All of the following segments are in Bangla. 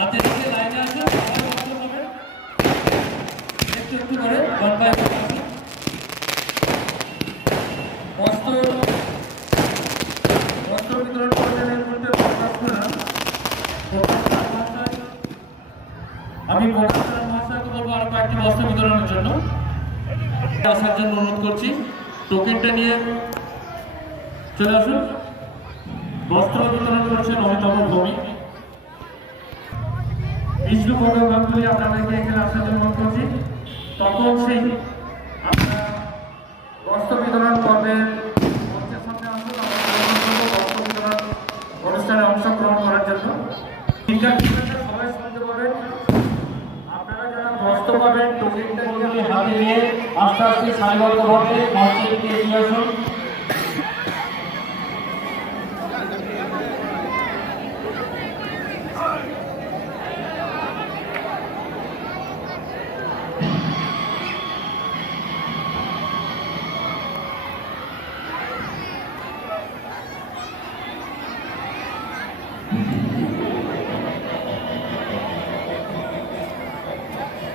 হাতে দিকে লাইনে আসুন, সবাই বস্ত্র পাবেন। একটু একটু করে ওয়ান বাই ওয়ান আসুন। বস্ত্র বস্ত্র বিতরণ করবেন এই মুহূর্তে আপনারা। আমি প্রধান মহাশয়কে বলবো আরো কয়েকটি বস্ত্র বিতরণের জন্য আসার জন্য অনুরোধ করছি। টোকেনটা নিয়ে চলে আসুন। বস্ত্র বিতরণ করছেন অমিতাভ ভৌমিক। বিষ্ণু পদক গাঙ্গুলি আপনাদেরকে এখানে আসার জন্য অনুরোধ করছি। তখন সেই আপনারা বস্ত্র বিতরণ করবেন মঞ্চের সামনে আসুন। বস্ত্র বিতরণ অনুষ্ঠানে অংশগ্রহণ করার জন্য সবাই শুনতে পাবেন। আপনারা যারা বস্ত্র পাবেন টোকেনটা নিয়ে হাতে নিয়ে আস্তে আস্তে সারিবদ্ধভাবে মঞ্চে এগিয়ে আসুন।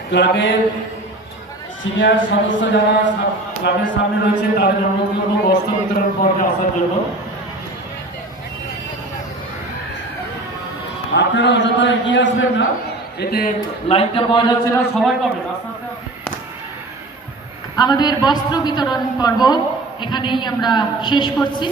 ক্লাবের সিনিয়র সদস্য যারা ক্লাবের সামনে রয়েছে তাদের অনুরোধ করবো বস্ত্র বিতরণ পর্বে আসার জন্য। আপনারা অযথা এগিয়ে আসবেন না, এতে লাইনটা পাওয়া যাচ্ছে না, সবাই পাবেন। আমাদের বস্ত্র বিতরণ পর্ব এখানেই আমরা শেষ করছি।